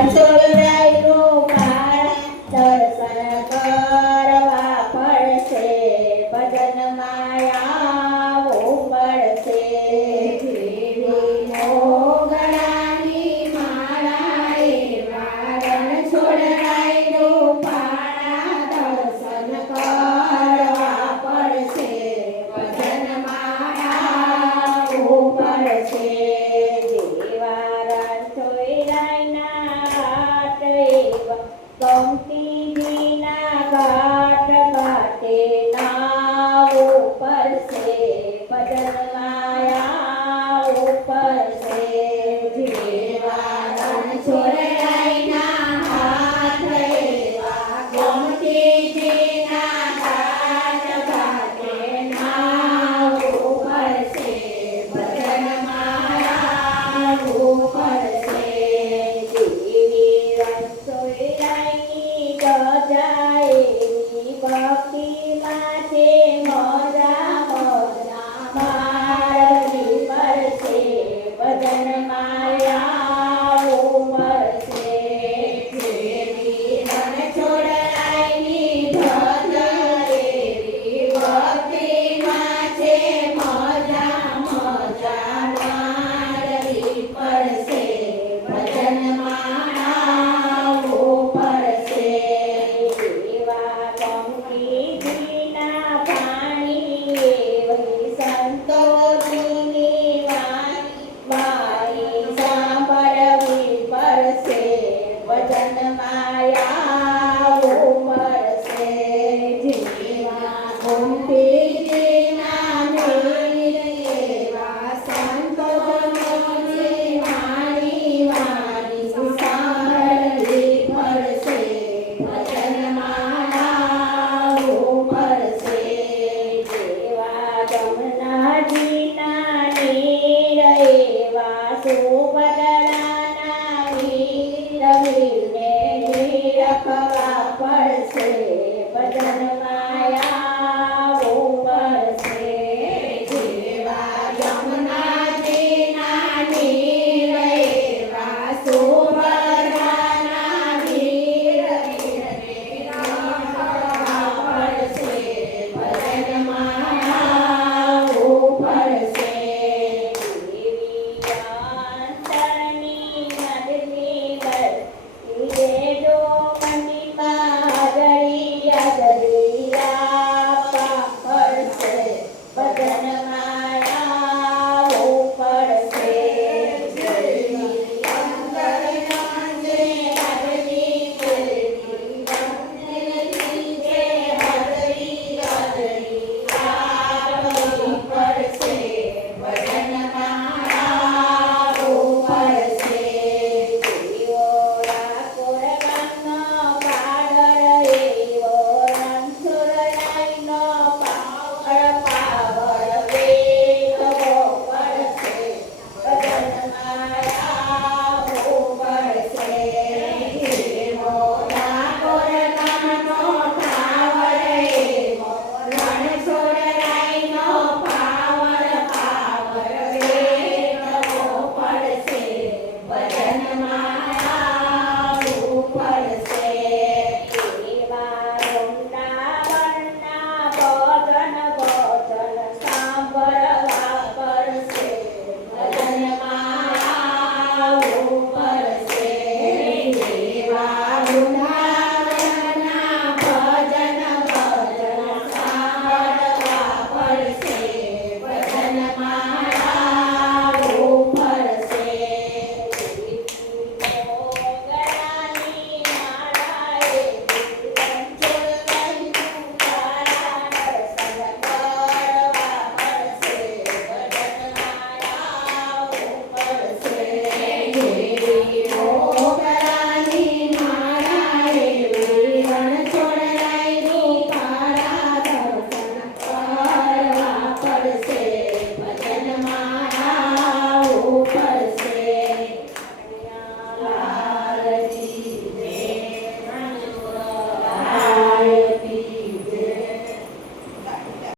Antes Amen. Ada.